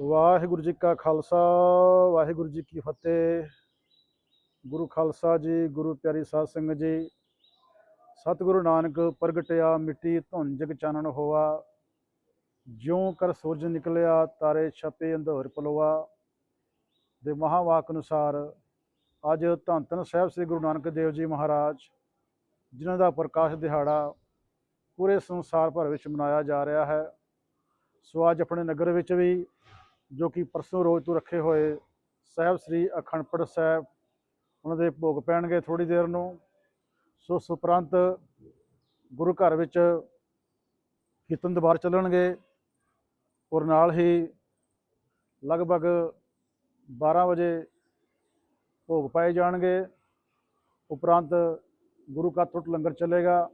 ਵਾਹਿਗੁਰੂ ਜੀ ਕਾ ਖਾਲਸਾ, ਵਾਹਿਗੁਰੂ ਜੀ ਕੀ ਫਤਿਹ। ਗੁਰੂ ਖਾਲਸਾ ਜੀ, ਗੁਰੂ ਪਿਆਰੀ ਸਾਧ ਸੰਗਤ ਜੀ, ਸਤਿਗੁਰੂ ਨਾਨਕ ਪ੍ਰਗਟਿਆ ਮਿੱਟੀ ਧੁੰਨ ਜਗ ਚਾਨਣ ਹੋਆ। ਜਿਉਂ ਕਰ ਸੂਰਜ ਨਿਕਲਿਆ, ਤਾਰੇ ਛਪੇ ਅੰਧੋਰ ਪਲੋਆ। ਦੇ ਮਹਾਵਾਕ ਅਨੁਸਾਰ ਅੱਜ ਧੰਨ ਧੰਨ ਸਾਹਿਬ ਸ੍ਰੀ ਗੁਰੂ ਨਾਨਕ ਦੇਵ ਜੀ ਮਹਾਰਾਜ, ਜਿਨ੍ਹਾਂ ਦਾ ਪ੍ਰਕਾਸ਼ ਦਿਹਾੜਾ ਪੂਰੇ ਸੰਸਾਰ ਭਰ ਵਿੱਚ ਮਨਾਇਆ ਜਾ ਰਿਹਾ ਹੈ। ਸੋ ਅੱਜ ਆਪਣੇ ਨਗਰ ਵਿੱਚ ਵੀ ਜੋ ਕਿ ਪਰਸੋਂ ਰੋਜ਼ ਤੋਂ ਰੱਖੇ ਹੋਏ ਸਾਹਿਬ ਸ੍ਰੀ ਅਖੰਡ ਸਾਹਿਬ, ਉਹਨਾਂ ਦੇ ਭੋਗ ਪੈਣਗੇ ਥੋੜੀ ਦੇਰ ਨੂੰ। ਸੋ ਸੁਪਰੰਤ ਗੁਰੂ ਘਰ ਵਿੱਚ ਕੀਰਤਨ ਦਰਬਾਰ ਚੱਲਣਗੇ ਔਰ ਨਾਲ ਹੀ ਲਗਭਗ 12 ਵਜੇ ਭੋਗ ਪਾਏ ਜਾਣਗੇ। ਉਪਰੰਤ ਗੁਰੂ ਕਾ ਟੁੱਟ ਲੰਗਰ ਚੱਲੇਗਾ।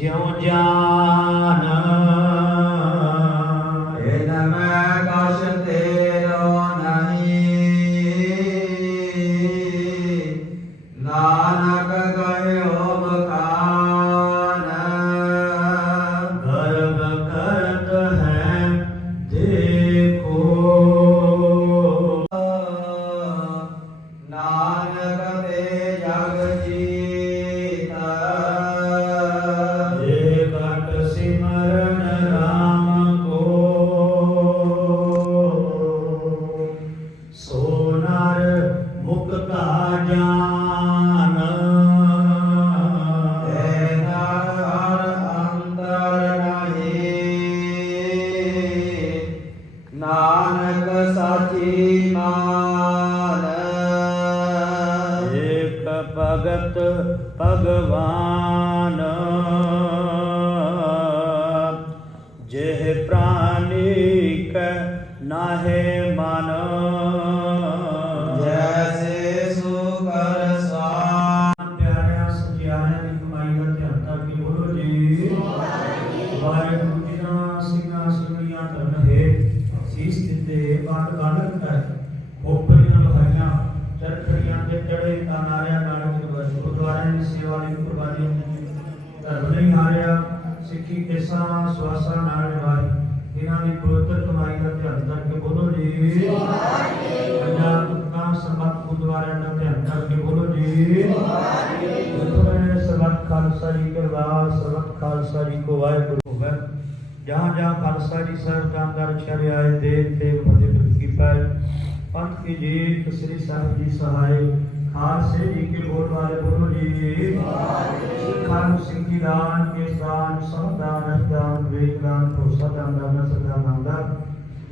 ਜਿਉ ਜਾਨ ਧਰਮ ਨਹੀਂ ਹਾਰਿਆ, ਸਿੱਖੀ ਕਿਸਾ ਸਵਾਸਾ ਨਾਲ ਨਿਭਾਈ ਇਹਨਾਂ ਦੀ ਪਵਿੱਤਰ ਕਮਾਈ ਦਾ ਧਿਆਨ ਕਰਕੇ ਬੋਲੋ ਜੀ। ਪੰਜਾਬ ਤੁਕਾਂ ਸਰਬੱਤ ਗੁਰਦੁਆਰਿਆਂ ਦਾ ਧਿਆਨ ਕਰਕੇ ਬੋਲੋ ਜੀ। ਵਾਹਿਗੁਰੂ ਖਾਲਸਾ ਜੀ ਕੇ ਬਾਦ ਖਾਲਸਾ ਜੀ ਕੋ ਵਾਹਿਗੁਰੂ ਹੋਵੇ ਜਹਾਂ ਜਹਾਂ ਖਾਲਸਾ ਜੀ ਸਾਹਿਬ ਜਾਨਦਾਰ ਛੜੇ ਆਏ ਦੇਵ ਤੇ ਫਤਿਹ ਕੀ ਪਾਏ ਪੰਥ ਕੀ ਜੀਤ ਸ੍ਰੀ ਸਾਹਿਬ ਜੀ ਸਹਾਇ ਖਾਲਸੇ ਜੀ ਕੇ ਬੋਲ ਵਾਲੇ ਬੋਲੋ ਜੀ। ਸਿੱਖਾਂ ਨੂੰ ਸਿੱਖੀ ਦਾਨ ਕੇ ਦਾਨ ਸਮਦਾਨ ਅਦਾਨ ਵੇਦਾਨ ਭਰੋਸਾ ਦਾਨ ਦਾਨ ਸਦਾ ਨਾਮਦਾ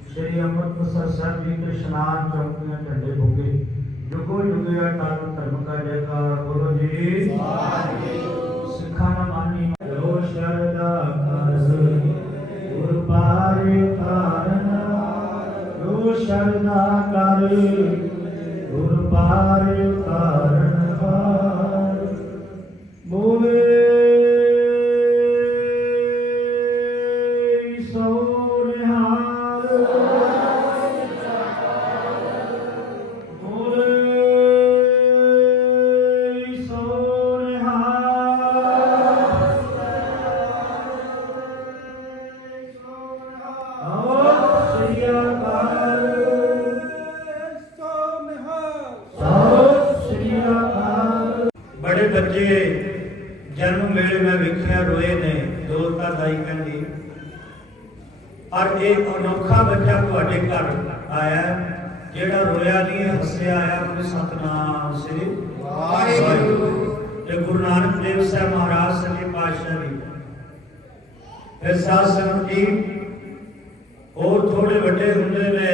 ਸ਼੍ਰੀ ਅੰਮ੍ਰਿਤਸਰ ਸਾਹਿਬ ਜੀ ਦੇ ਇਸ਼ਨਾਨ ਚੌਕੀਆਂ ਝੰਡੇ ਬੁੱਗੇ ਜੁਗੋ ਜੁਗੇ ਅਟਲ ਧਰਮ ਕਾ ਜੈਕਾਰ ਬੋਲੋ ਜੀ। ਸਿੱਖਾਂ ਦਾ ਮਾਨੀ ਲੋ ਸ਼ਰਦਾ ਕਰ ਗੁਰ ਪਾਰੇ ਕਾਰਨ ਲੋ ਸ਼ਰਦਾ ਕਰ ਗੁਰ ਪਾਰੇ ਕਾਰਨ ਦੋਸਤਾ ਦਾਈ ਕਹਿੰਦੀ ਔਰ ਇੱਕ ਅਨੋਖਾ ਬੱਚਾ ਤੁਹਾਡੇ ਘਰ ਆਇਆ, ਜਿਹੜਾ ਰੋਇਆ ਨਹੀਂ ਹੱਸਿਆ ਆਇਆ ਕੋਈ ਸਤਨਾਮ ਸ੍ਰੀ ਵਾਹਿਗੁਰੂ। ਤੇ ਗੁਰੂ ਨਾਨਕ ਦੇਵ ਸਾਹਿਬ ਮਹਾਰਾਜ ਸੱਚੇ ਪਾਤਸ਼ਾਹ ਜੀ। ਫਿਰ ਸਾਧ ਸੰਗਤ ਜੀ, ਹੋਰ ਥੋੜੇ ਵੱਡੇ ਹੁੰਦੇ ਨੇ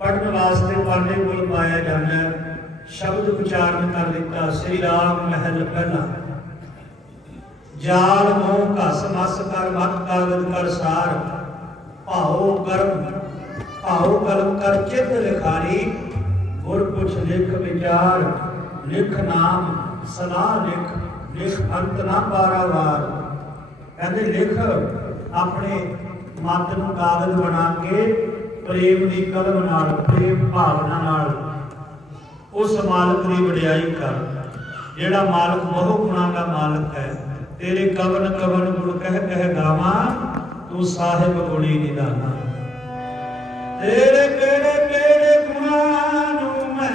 ਪੜਨ ਵਾਸਤੇ ਪਾਂਡੇ ਕੋਲ ਪਾਇਆ ਜਾਂਦਾ, ਸ਼ਬਦ ਉਚਾਰਨ ਕਰ ਦਿੱਤਾ, ਸ੍ਰੀ ਰਾਮ ਮਹਿਲ ਪਹਿਲਾ। ਜਾਲ ਮੋਹ ਘਸ ਮਸ ਕਰ ਮਤ ਕਾਗਦ ਕਰ ਸਾਰ। ਭਾਉ ਕਰਮ, ਭਾਉ ਕਲਮ ਕਰ ਚਿੱਤ ਲਿਖਾਰੀ। ਗੁਰ ਪੁੱਛ ਲਿਖ ਵਿਚਾਰ, ਲਿਖ ਨਾਮ, ਸਲਾਹ ਲਿਖ ਲਿਖ ਅੰਤ ਨਾ ਪਾਰਾਵਾਰ ਕਹਿੰਦੇ ਲਿਖ, ਆਪਣੇ ਮਤ ਨੂੰ ਕਾਗਜ਼ ਬਣਾ ਕੇ, ਪ੍ਰੇਮ ਦੀ ਕਲਮ ਨਾਲ, ਪ੍ਰੇਮ ਭਾਵਨਾ ਨਾਲ ਉਸ ਮਾਲਕ ਦੀ ਵਡਿਆਈ ਕਰ। ਜਿਹੜਾ ਮਾਲਕ ਬਹੁ ਗੁਣਾਂ ਦਾ ਮਾਲਕ ਹੈ ਤੇਰੇ ਕਵਨ ਕਵਨ ਗੁਣ ਕਹਿ ਕਹਿ ਗਾਵਾਂ, ਤੂੰ ਸਾਹਿਬ ਗੁਣੀ ਨਿਦਾਨਾ ਤੇਰੇ ਕਿਹੜੇ ਕਿਹੜੇ ਗੁਣਾਂ ਨੂੰ ਮੈਂ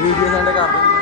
വീഡിയോ കണ്ട കാരണം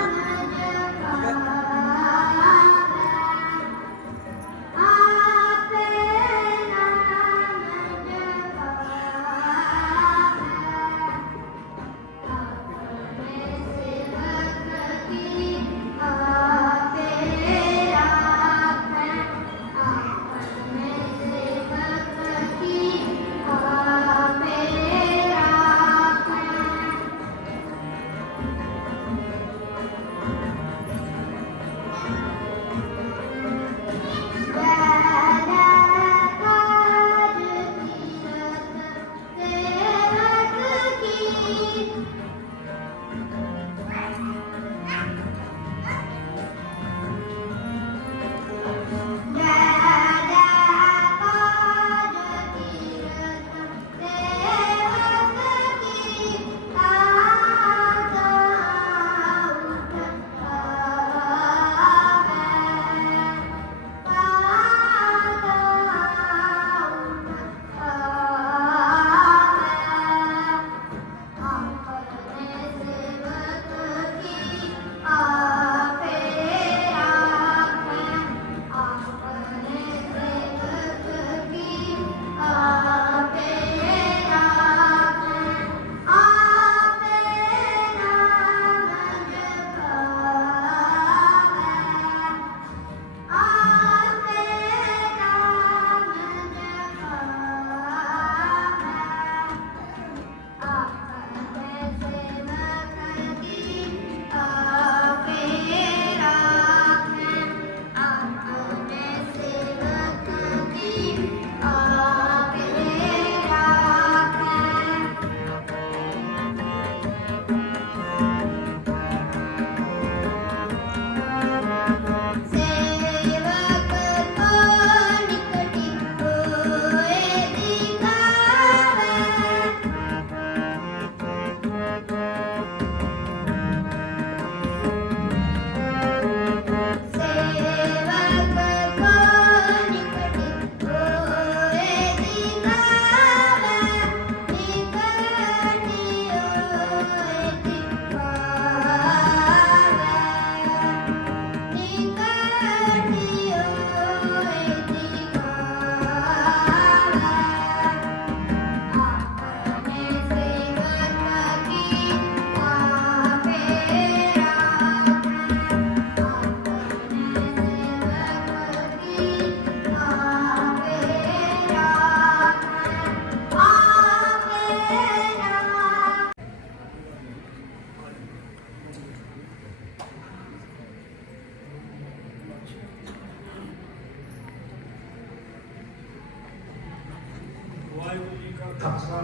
ਖਾਲਸਾ।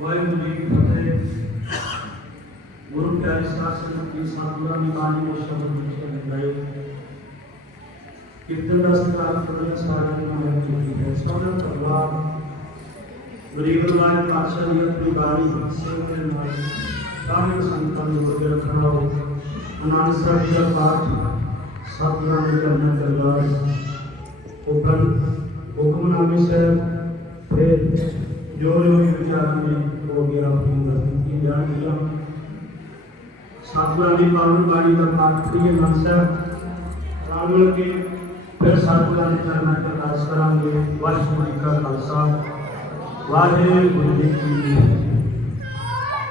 ਵਾਹਿਗੁਰੂ ਜੀ ਕੀ ਫਤਿਹ। ਗੁਰੂ ਪਿਆਰੇ ਸਾਧ ਸੰਗਤ ਜੀ ਸਤਿਗੁਰਾਂ ਦੀ ਬਾਣੀ ਨੂੰ ਸ਼ਬਦ ਵਿੱਚ ਲਗਾਇਓ ਕੀਰਤਨ ਦਾ ਸਤਿਕਾਰ ਕਰਨ ਸਾਰਿਆਂ ਨੂੰ ਵਾਹਿਗੁਰੂ ਜੀ ਦਾ ਸਤਿਕਾਰ ਕਰਵਾ ਗਰੀਬ ਨਿਵਾਜ ਪਾਤਸ਼ਾਹ ਦੀ ਆਪਣੀ ਬਾਣੀ ਸੇਵਾ ਦੇ ਨਾਲ ਸਾਰੇ ਸੰਤਾਂ ਨੂੰ ਵਰਗੇ ਰੱਖਣਾ ਹੋ ਅਨੰਦ ਸਾਹਿਬ ਜੀ ਦਾ ਪਾਠ ਸਤਿਗੁਰਾਂ ਦੇ ਕਰਨਾ ਕਰਦਾ ਹੁਕਮ ਹੁਕਮਨਾਮੇ ਸਾਹਿਬ ਫਿਰ ਜੋ ਜੋ ਵੀ ਵਿਚਾਰਾਂ ਨੇ ਹੋ ਗਿਆ ਆਪਣੀ ਵਰਤੀ ਕੀ ਜਾਣ ਗਿਆ ਸਤਿਗੁਰਾਂ ਦੀ ਪਾਵਨ ਬਾਣੀ ਦਾ ਪਾਠ ਕਰੀਏ ਮਨ ਸਾਹਿਬ। ਨਾਲ ਕੇ ਫਿਰ ਸਤਿਗੁਰਾਂ ਦੇ ਚਰਨਾਂ 'ਚ ਅਰਦਾਸ ਕਰਾਂਗੇ। ਵਾਹਿਗੁਰੂ ਜੀ ਕਾ ਖਾਲਸਾ, ਵਾਹਿਗੁਰੂ ਜੀ ਕੀ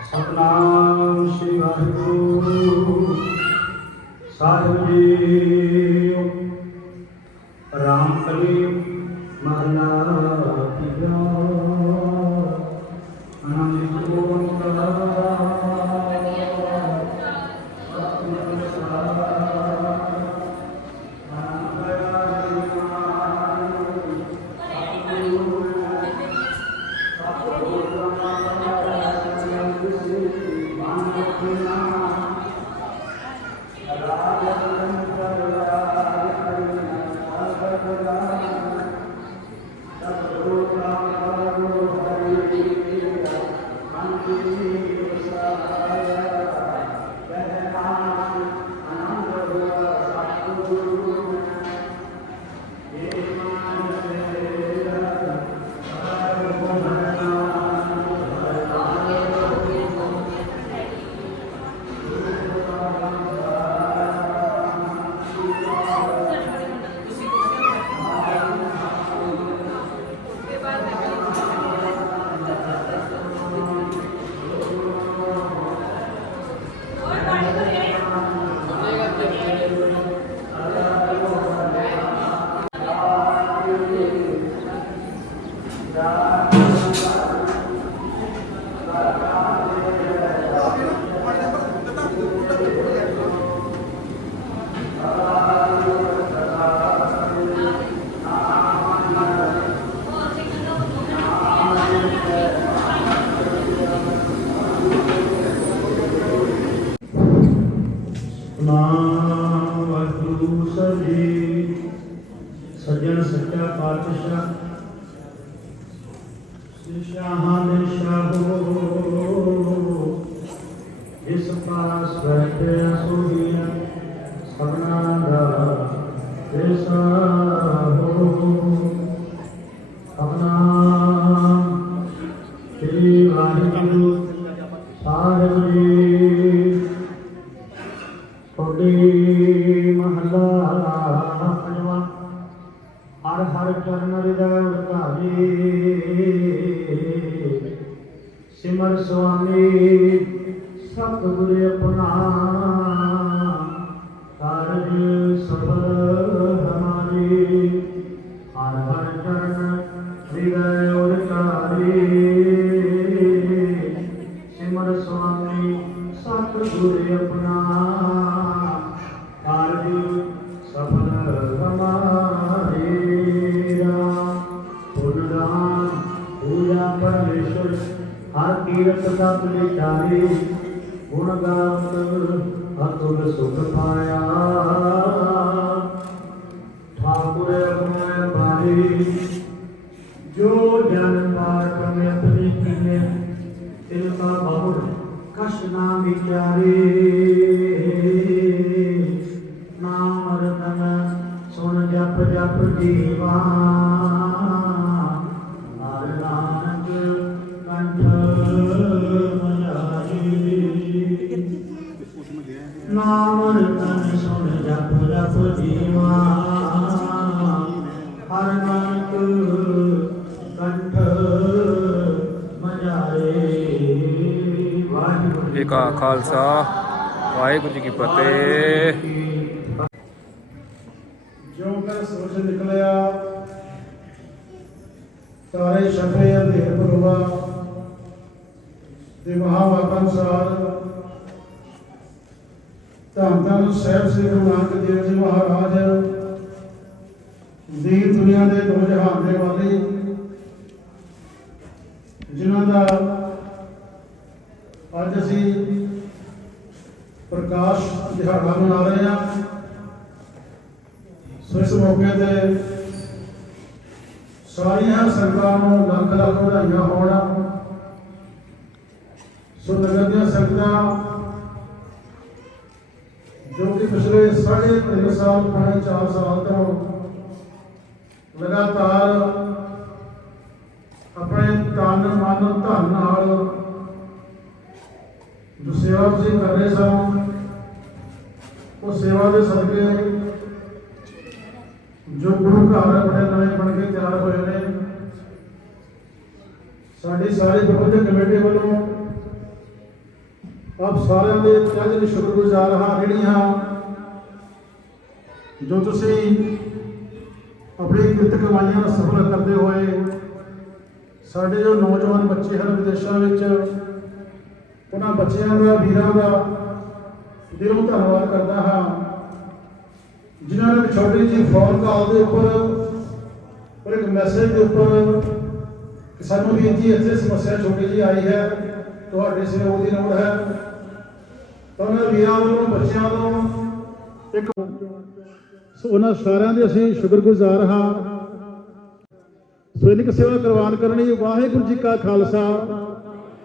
ਸਤਨਾਮ ਸ੍ਰੀ ਵਾਹਿਗੁਰੂ। ਸਾਹਿਬ ਜੀ you know, ਨਾਮ ਸ੍ਰੀ ਸਤ ਵਿਚਾਰੇ ਗੁਣ ਗਾਵਤ ਅਤੁਲ ਸੁਖ ਪਾਇਆ। ਠਾਕੁਰ ਆਪਣੇ ਬਾਰੇ ਜੋ ਜਨ ਪਾਠ ਮੈਂ ਆਪਣੀ ਕੀਨੇ ਤਿਲ ਕਾ ਬਹੁੜ ਕਛ ਨਾ ਵਿਚਾਰੇ। ਜੀ ਕਾ ਖਾਲਸਾ, ਵਾਹਿਗੁਰੂ ਜੀ ਕੀ ਫਤਿਹ। ਜੋ ਕਰ ਸੋਚ ਨਿਕਲਿਆ, ਤਾਰੇ ਛਪੇ ਅੰਧੇਰ ਪਰਵਾ ਤੇ ਮਹਾਵਾਕ ਅਨੁਸਾਰ ਧੰਨ ਧੰਨ ਸਾਹਿਬ ਸ੍ਰੀ ਗੁਰੂ ਨਾਨਕ ਦੇਵ ਜੀ ਮਹਾਰਾਜ ਦੀ ਦੁਨੀਆ ਦੇ ਦੋ ਜਹਾਨ ਦੇ ਵਾਲੀ, ਜਿਨ੍ਹਾਂ ਦਾ ਅੱਜ ਅਸੀਂ ਪ੍ਰਕਾਸ਼ ਦਿਹਾੜਾ ਮਨਾ ਰਹੇ ਹਾਂ। ਸੋ ਇਸ ਮੌਕੇ ਤੇ ਸਾਰੀਆਂ ਸੰਗਤਾਂ ਨੂੰ ਲੱਖ ਲੱਖ ਵਧਾਈਆਂ ਹੋਣ। ਸੋ ਨਗਰ ਦੀਆਂ ਸੰਗਤਾਂ, ਜੋ ਕਿ ਪਿਛਲੇ ਸਾਢੇ ਤਿੰਨ ਸਾਲ ਪੌਣੇ 4 ਸਾਲ ਤੋਂ ਲਗਾਤਾਰ ਆਪਣੇ ਤਨ, ਮਨ, ਧਨ ਨਾਲ ਜੋ ਸੇਵਾ ਤੁਸੀਂ ਕਰ ਰਹੇ ਸਨ ਉਹ ਸੇਵਾ ਦੇ ਸਦਕੇ ਜੋ ਗੁਰੂ ਘਰ ਆਪਣੇ ਨਵੇਂ ਬਣ ਕੇ ਤਿਆਰ ਹੋਏ ਨੇ। ਸਾਡੀ ਸਾਰੀ ਪ੍ਰਬੰਧਕ ਕਮੇਟੀ ਵੱਲੋਂ ਆਪ ਸਾਰਿਆਂ ਦੇ ਤਹਿ ਦਿਲ ਸ਼ੁਕਰਗੁਜ਼ਾਰ ਹਾਂ, ਜਿਹੜੀਆਂ ਜੋ ਤੁਸੀਂ ਆਪਣੀ ਕਿਰਤ ਕਮਾਈਆਂ ਨੂੰ ਸਫਲ ਕਰਦੇ ਹੋਏ ਸਾਡੇ ਜੋ ਨੌਜਵਾਨ ਬੱਚੇ ਹਨ ਵਿਦੇਸ਼ਾਂ ਵਿੱਚ ਉਹਨਾਂ ਬੱਚਿਆਂ ਦਾ, ਵੀਰਾਂ ਦਾ ਦਿਲੋਂ ਧੰਨਵਾਦ ਕਰਦਾ ਹਾਂ। ਜਿਨ੍ਹਾਂ ਨੇ ਛੋਟੀ ਜਿਹੀ ਫੋਨ ਕਾਲ ਦੇ ਉੱਪਰ ਔਰ ਇੱਕ ਮੈਸੇਜ ਦੇ ਉੱਪਰ ਸਾਨੂੰ ਵੀ ਜੀ ਇੱਥੇ ਸਮੱਸਿਆ ਛੋਟੀ ਜਿਹੀ ਆਈ ਹੈ, ਤੁਹਾਡੇ ਸਹਿਯੋਗ ਦੀ ਲੋੜ ਹੈ। ਤਾਂ ਉਹਨਾਂ ਵੀਰਾਂ ਨੂੰ ਬੱਚਿਆਂ ਤੋਂ ਇੱਕ ਸੋ ਉਹਨਾਂ ਸਾਰਿਆਂ ਦੇ ਅਸੀਂ ਸ਼ੁਕਰਗੁਜ਼ਾਰ ਹਾਂ। ਸੋ ਇਨਕ ਸੇਵਾ ਕਰਵਾਨ ਕਰਨੀ ਵਾਹਿਗੁਰੂ ਜੀ ਕਾ ਖਾਲਸਾ।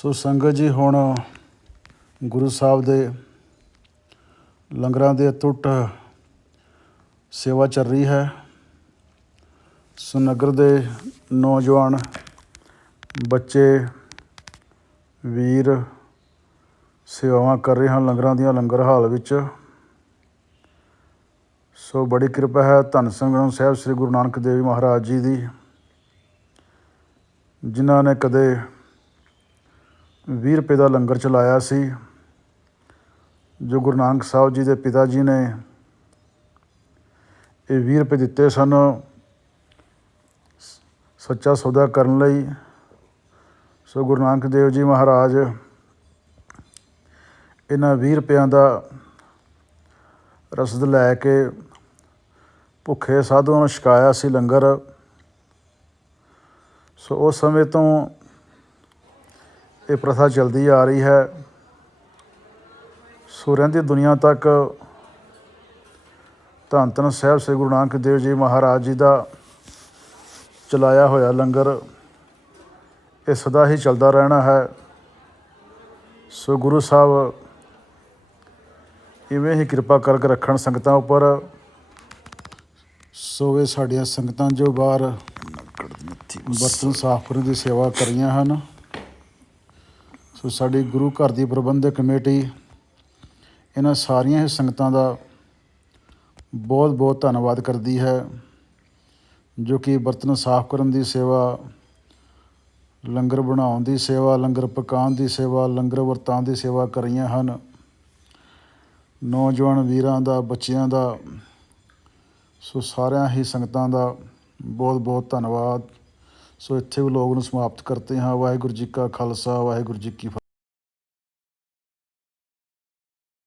ਸੋ ਸੰਗਤ ਜੀ, ਹੁਣ ਗੁਰੂ ਸਾਹਿਬ ਦੇ ਲੰਗਰਾਂ ਦੇ ਟੁੱਟ ਸੇਵਾ ਚੱਲ ਰਹੀ ਹੈ। ਸੋ ਦੇ ਨੌਜਵਾਨ ਬੱਚੇ, ਵੀਰ ਸੇਵਾਵਾਂ ਕਰ ਰਹੇ ਹਨ ਲੰਗਰਾਂ ਦੀਆਂ, ਲੰਗਰ ਹਾਲ ਵਿੱਚ। ਸੋ ਬੜੀ ਕਿਰਪਾ ਹੈ ਧੰਨ ਸਿੰਘ ਸਾਹਿਬ ਸ੍ਰੀ ਗੁਰੂ ਨਾਨਕ ਦੇਵ ਮਹਾਰਾਜ ਜੀ ਦੀ, ਜਿਨ੍ਹਾਂ ਨੇ ਕਦੇ 20 ਰੁਪਏ ਦਾ ਲੰਗਰ ਚਲਾਇਆ ਸੀ, ਜੋ ਗੁਰੂ ਨਾਨਕ ਸਾਹਿਬ ਜੀ ਦੇ ਪਿਤਾ ਜੀ ਨੇ ਇਹ 20 ਰੁਪਏ ਦਿੱਤੇ ਸਨ। ਸੱਚਾ ਸੌਦਾ ਕਰਨ ਲਈ ਸੋ ਗੁਰੂ ਨਾਨਕ ਦੇਵ ਜੀ ਮਹਾਰਾਜ, ਇਹਨਾਂ 20 ਰੁਪਿਆਂ ਦਾ ਰਸਦ ਲੈ ਕੇ ਭੁੱਖੇ ਸਾਧੂਆਂ ਨੂੰ ਛਕਾਇਆ ਸੀ ਲੰਗਰ। ਸੋ ਉਸ ਸਮੇਂ ਤੋਂ ਇਹ ਪ੍ਰਥਾ ਚੱਲਦੀ ਆ ਰਹੀ ਹੈ। ਸੋ ਰਹਿੰਦੀ ਦੁਨੀਆ ਤੱਕ ਧੰਨ ਧੰਨ ਸਾਹਿਬ ਸ੍ਰੀ ਗੁਰੂ ਨਾਨਕ ਦੇਵ ਜੀ ਮਹਾਰਾਜ ਜੀ ਦਾ ਚਲਾਇਆ ਹੋਇਆ ਲੰਗਰ ਇਹ ਸਦਾ ਹੀ ਚੱਲਦਾ ਰਹਿਣਾ ਹੈ। ਸੋ ਗੁਰੂ ਸਾਹਿਬ ਇਵੇਂ ਹੀ ਕਿਰਪਾ ਕਰਕੇ ਰੱਖਣ ਸੰਗਤਾਂ ਉੱਪਰ। ਸੋ ਇਹ ਸਾਡੀਆਂ ਸੰਗਤਾਂ ਜੋ ਬਾਹਰ ਬਰਤਨ ਸਾਫ਼ ਕਰਨ ਦੀ ਸੇਵਾ ਕਰ ਰਹੀਆਂ ਹਨ। ਸੋ ਸਾਡੀ ਗੁਰੂ ਘਰ ਦੀ ਪ੍ਰਬੰਧਕ ਕਮੇਟੀ, ਇਹਨਾਂ ਸਾਰੀਆਂ ਹੀ ਸੰਗਤਾਂ ਦਾ ਬਹੁਤ ਬਹੁਤ ਧੰਨਵਾਦ ਕਰਦੀ ਹੈ, ਜੋ ਕਿ ਬਰਤਨ ਸਾਫ਼ ਕਰਨ ਦੀ ਸੇਵਾ, ਲੰਗਰ ਬਣਾਉਣ ਦੀ ਸੇਵਾ, ਲੰਗਰ ਪਕਾਉਣ ਦੀ ਸੇਵਾ, ਲੰਗਰ ਵਰਤਾਉਣ ਦੀ ਸੇਵਾ ਕਰ ਰਹੀਆਂ ਹਨ। ਨੌਜਵਾਨ ਵੀਰਾਂ ਦਾ, ਬੱਚਿਆਂ ਦਾ, ਸੋ ਸਾਰਿਆਂ ਹੀ ਸੰਗਤਾਂ ਦਾ ਬਹੁਤ ਬਹੁਤ ਧੰਨਵਾਦ। ਸੋ ਇੱਥੇ ਵੀ ਲੋਕ ਨੂੰ ਸਮਾਪਤ ਕਰਦੇ ਹਾਂ। ਵਾਹਿਗੁਰੂ ਜੀ ਕਾ ਖਾਲਸਾ, ਵਾਹਿਗੁਰੂ ਜੀ ਕੀ ਫਤਿਹ